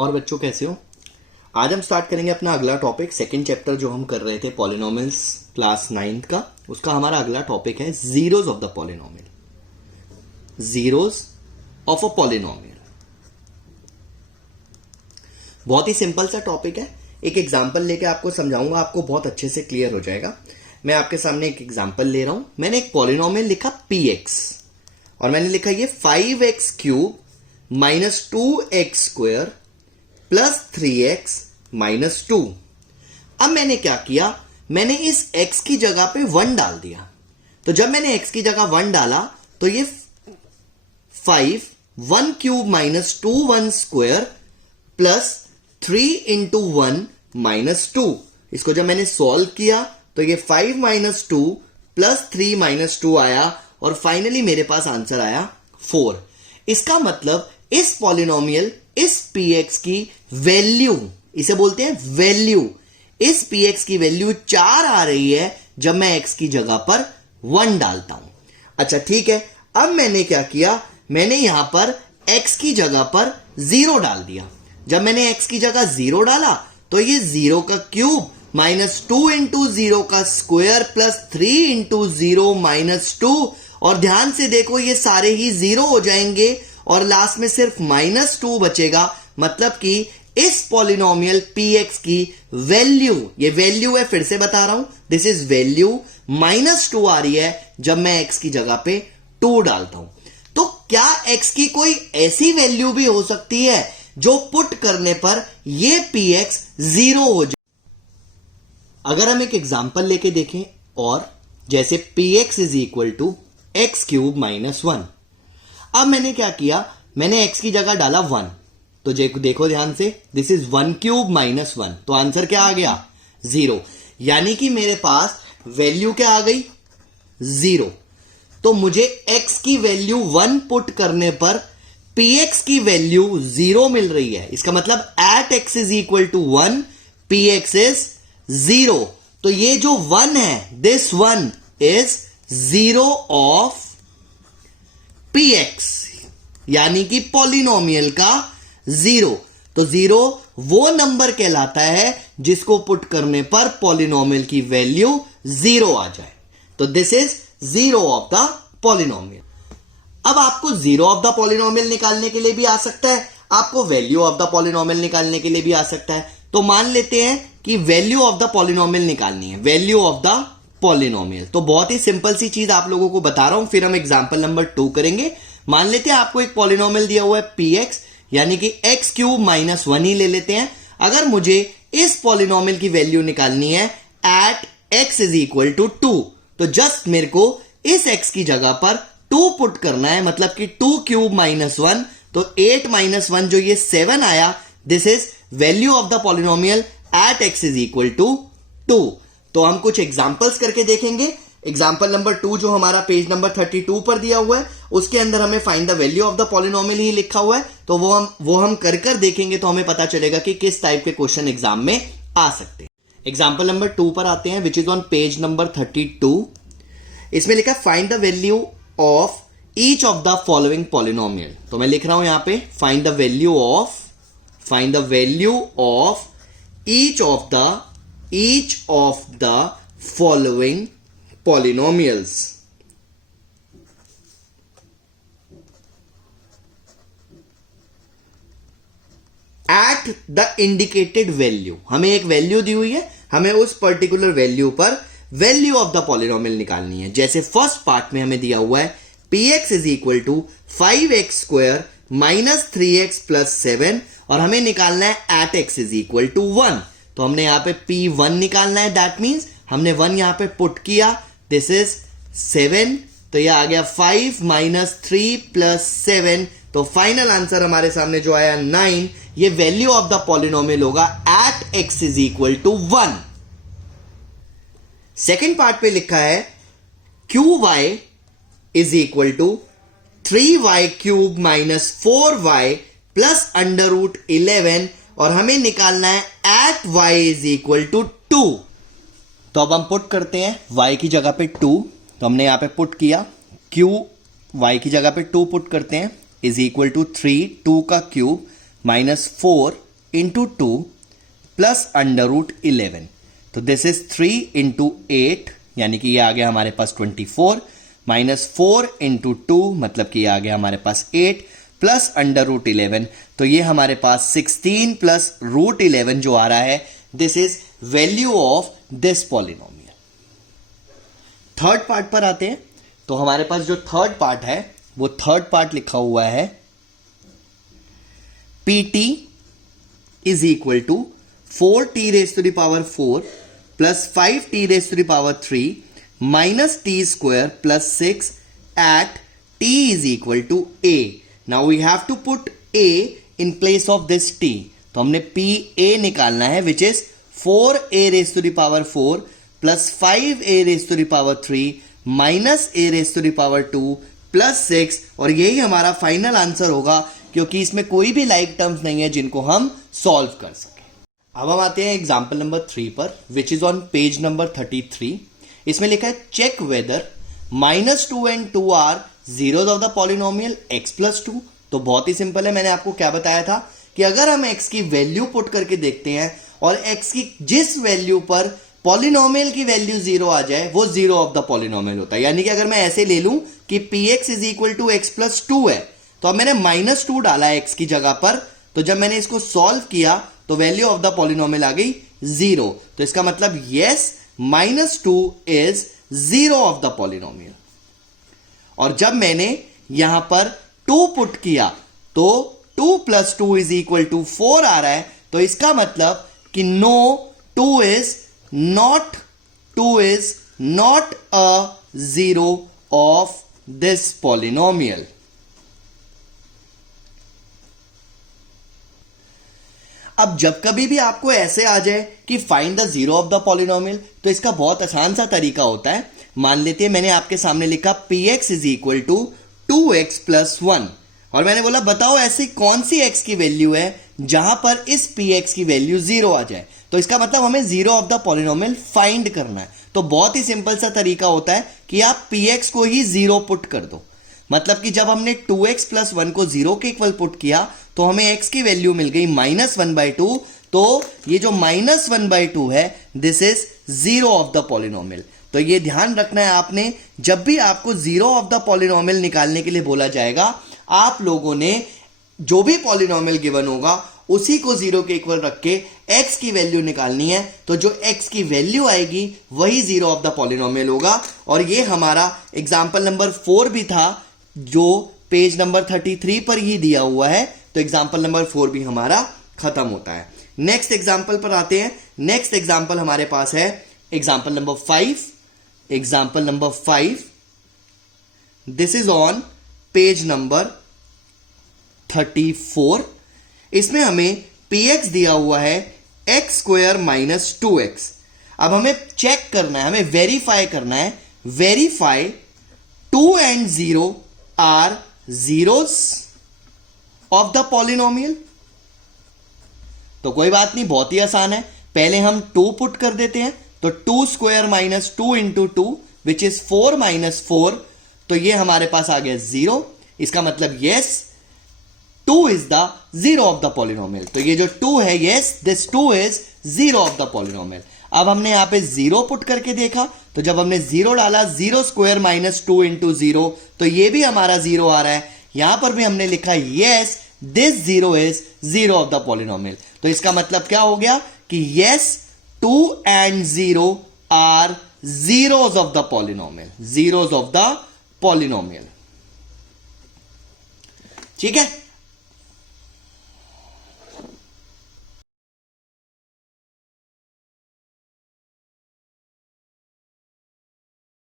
और बच्चों कैसे हो? आज हम स्टार्ट करेंगे अपना अगला टॉपिक, सेकंड चैप्टर जो हम कर रहे थे पॉलिनोमियल्स क्लास 9th का, उसका हमारा अगला टॉपिक है zeros of the polynomial. Zeros of a polynomial बहुत ही सिंपल सा टॉपिक है। एक एग्जांपल लेके आपको समझाऊंगा, आपको बहुत अच्छे से क्लियर हो जाएगा। मैं आपके सामने एक एग्जांपल ले रहा हूं। मैंने एक पॉलिनोमियल लिखा px और मैंने लिखा ये 5x cube minus 2x square plus 3x minus 2। अब मैंने क्या किया, मैंने इस x की जगह पे 1 डाल दिया। तो जब मैंने x की जगह 1 डाला तो ये 1 cube minus 2 1 square plus 3 into 1 minus 2। इसको जब मैंने सॉल्व किया तो ये 5 माइनस 2 प्लस 3 माइनस 2 आया और फाइनली मेरे पास आंसर आया 4। इसका मतलब इस पॉलिनोमियल, इस px की वैल्यू, इसे बोलते हैं वैल्यू, इस px की वैल्यू 4 आ रही है जब मैं x की जगह पर 1 डालता हूं। अच्छा ठीक है, अब मैंने क्या किया, मैंने यहां पर x की जगह पर 0 डाल दिया। जब मैंने x की जगह 0 डाला तो ये 0 का क्यूब माइनस 2 इंटू 0 का स्क्वायर प्लस 3 इंटू 0 माइनस 2, और ध्यान से देखो ये सारे ही 0 हो जाएंगे और लास्ट में सिर्फ माइनस 2 बचेगा। मतलब कि इस पॉलिनोमियल px की वैल्यू, ये वैल्यू है, फिर से बता रहा हूं, दिस इज वैल्यू, माइनस 2 आ रही है जब मैं x की जगह पे 2 डालता हूं। तो क्या x की कोई ऐसी वैल्यू भी हो सकती है जो पुट करने पर ये px 0 हो जाए? अगर हम एक एग्जांपल लेके देखें, और जैसे px is equal to x cube minus 1। अब मैंने क्या किया, मैंने x की जगह डाला 1। तो देखो ध्यान से, दिस इज 1 क्यूब माइनस 1, तो आंसर क्या आ गया 0। यानी कि मेरे पास वैल्यू क्या आ गई 0। तो मुझे x की वैल्यू 1 पुट करने पर px की वैल्यू 0 मिल रही है। इसका मतलब at x is equal to 1 px is 0। तो ये जो 1 है, दिस 1 इज 0 ऑफ px, यानी कि पॉलिनोमियल का 0। तो 0 वो नंबर कहलाता है जिसको पुट करने पर पॉलिनोमियल की वैल्यू 0 आ जाए। तो this is 0 of the polynomial. अब आपको 0 ऑफ द पॉलिनोमियल निकालने के लिए भी आ सकता है, आपको वैल्यू ऑफ द पॉलिनोमियल निकालने के लिए भी आ सकता है। तो मान लेते हैं कि वैल्यू ऑफ द पॉलिनोमियल निकालनी है, वैल्यू ऑफ द पॉलिनोमियल। तो बहुत ही सिंपल सी चीज आप लोगों को बता रहा हूं, फिर हम एग्जांपल नंबर 2 करेंगे। मान लेते हैं आपको एक पॉलिनोमियल दिया हुआ है px, यानी कि x क्यूब माइनस 1 ही ले लेते हैं। अगर मुझे इस पॉलिनोमियल की वैल्यू निकालनी है at x is equal to 2, तो जस्ट मेरे को इस x की जगह पर 2 पुट करना है, मतलब कि 2 क्यूब माइनस 1, तो 8 माइनस 1 जो ये 7 आया, this is value of the polynomial at x is equal to 2। तो हम कुछ एग्जांपल्स करके देखेंगे। एग्जांपल नंबर 2 जो हमारा पेज नंबर 32 पर दिया हुआ है, उसके अंदर हमें find the value of the polynomial ही लिखा हुआ है। तो वो हम कर देखेंगे तो हमें पता चलेगा कि किस टाइप के क्वेश्चन एग्जाम में आ सकते हैं। एग्जांपल नंबर 2 पर आते हैं, विच इज ऑन पेज नंबर 32। इसमें लिखा है find the value of each of the following polynomial. तो मैं लिख रहा हूं यहां पे find the value of each of the following polynomials. At the indicated value, हमें एक वैल्यू दी हुई है, हमें उस पर्टिकुलर वैल्यू पर वैल्यू ऑफ द पॉलिनोमियल निकालनी है। जैसे फर्स्ट पार्ट में हमें दिया हुआ है px is equal to 5x square minus 3x plus 7, और हमें निकालना है at x is equal to 1। तो हमने यहां पे p1 निकालना है, दैट मीन्स हमने 1 यहां पे पुट किया, दिस इज 7। तो यह आ गया 5 माइनस 3 प्लस 7, तो फाइनल आंसर हमारे सामने जो आया 9। ये वैल्यू ऑफ द पॉलिनोमियल होगा at x is equal to 1। Second part पे लिखा है qy is equal to 3y cube minus 4y plus under root 11, और हमें निकालना है at y is equal to 2। तो अब हम पुट करते हैं y की जगह पे 2, तो हमने यहां पे पुट किया q, y की जगह पे 2 पुट करते हैं, इज इक्वल टू 3, 2 का cube minus 4 into 2 plus under root 11. तो दिस इज 3 इंटू 8 यानी कि ये आ गया हमारे पास 24 माइनस 4 इंटू 2 मतलब कि ये आ गया हमारे पास 8 प्लस अंडर रूट 11. तो ये हमारे पास 16 प्लस रूट 11 जो आ रहा है, this is value of this polynomial. Third part पर आते हैं. तो हमारे पास जो थर्ड पार्ट है वो थर्ड पार्ट लिखा हुआ है pt is equal to 4t raise to the power 4 plus 5t raise to the power 3 minus t square plus 6 at t is equal to a. Now we have to put a in place of this t. तो हमने pa निकालना है which is 4a raise to the power 4 plus 5a raise to the power 3 minus a raise to the power 2 plus 6. और यही हमारा final answer होगा क्योंकि इसमें कोई भी लाइक टर्म्स नहीं है जिनको हम सॉल्व कर सके. अब हम आते हैं एग्जाम्पल नंबर 3 पर which is on page number 33. इसमें लिखा है check whether -2 and 2 are zeros of the polynomial x plus 2. तो बहुत ही सिंपल है. मैंने आपको क्या बताया था कि अगर हम x की वैल्यू पुट करके देखते हैं और x की जिस वैल्यू पर पॉलिनोमियल की वैल्यू 0 आ जाए वो जीरो ऑफ द पॉलिनोमियल होता है. यानी कि अगर मैं ऐसे ले लूं कि px is equal to x plus 2 है तो अब मैंने -2 डाला है x की जगह पर. तो जब मैंने इसको सॉल्व किया तो वैल्यू ऑफ द पॉलिनोमियल आ गई 0. तो इसका मतलब yes -2 is zero of the polynomial. और जब मैंने यहां पर 2 पुट किया तो 2 प्लस 2 इज इक्वल टू 4 आ रहा है. तो इसका मतलब कि no 2 is not a zero of this polynomial. अब जब कभी भी आपको ऐसे आ जाए कि find the zero of the polynomial तो इसका बहुत आसान सा तरीका होता है. मान लेते हैं मैंने आपके सामने लिखा px is equal to 2x plus 1 और मैंने बोला बताओ ऐसी कौन सी x की वैल्यू है जहां पर इस px की वैल्यू 0 आ जाए. तो इसका मतलब हमें zero of the polynomial find करना है. तो बहुत ही सिंपल सा तरीका होता है कि आप px को ही 0 पुट कर दो. मतलब कि जब हमने 2x प्लस 1 को 0 के इक्वल पुट किया तो हमें x की वैल्यू मिल गई -1/2. तो ये जो -1/2 है this is zero of the polynomial. तो ये ध्यान रखना है आपने, जब भी आपको जीरो ऑफ द पॉलिनोमियल निकालने के लिए बोला जाएगा आप लोगों ने जो भी पॉलिनोमियल गिवन होगा उसी को 0 के इक्वल रख के x की वैल्यू निकालनी है. तो जो x की वैल्यू आएगी वही जीरो ऑफ द पॉलिनोमियल होगा. और ये हमारा एग्जाम्पल नंबर 4 भी था जो पेज नंबर 33 पर ही दिया हुआ है. तो एग्जाम्पल नंबर 4 भी हमारा खत्म होता है. नेक्स्ट एग्जाम्पल पर आते हैं. नेक्स्ट एग्जाम्पल हमारे पास है example number 5. Example number 5 this is on page number 34. इसमें हमें px दिया हुआ है x स्क्वायर माइनस 2x. अब हमें चेक करना है, हमें वेरीफाई करना है. Verify 2 and 0 are zeros of the polynomial. तो कोई बात नहीं, बहुत ही आसान है. पहले हम 2 पुट कर देते हैं. तो 2 square minus 2 into 2 which is 4 minus 4. तो ये हमारे पास आ गया 0. इसका मतलब yes 2 is the zero of the polynomial. तो ये जो 2 है yes this 2 is zero of the polynomial. अब हमने यहां पे 0 पुट करके देखा तो जब हमने 0 डाला 0 स्क्वायर माइनस 2 इंटू 0 तो ये भी हमारा 0 आ रहा है. यहां पर भी हमने लिखा yes this 0 is zero of the polynomial. तो इसका मतलब क्या हो गया कि yes 2 and 0 are zeros of the polynomial. Zeros of the polynomial. ठीक है.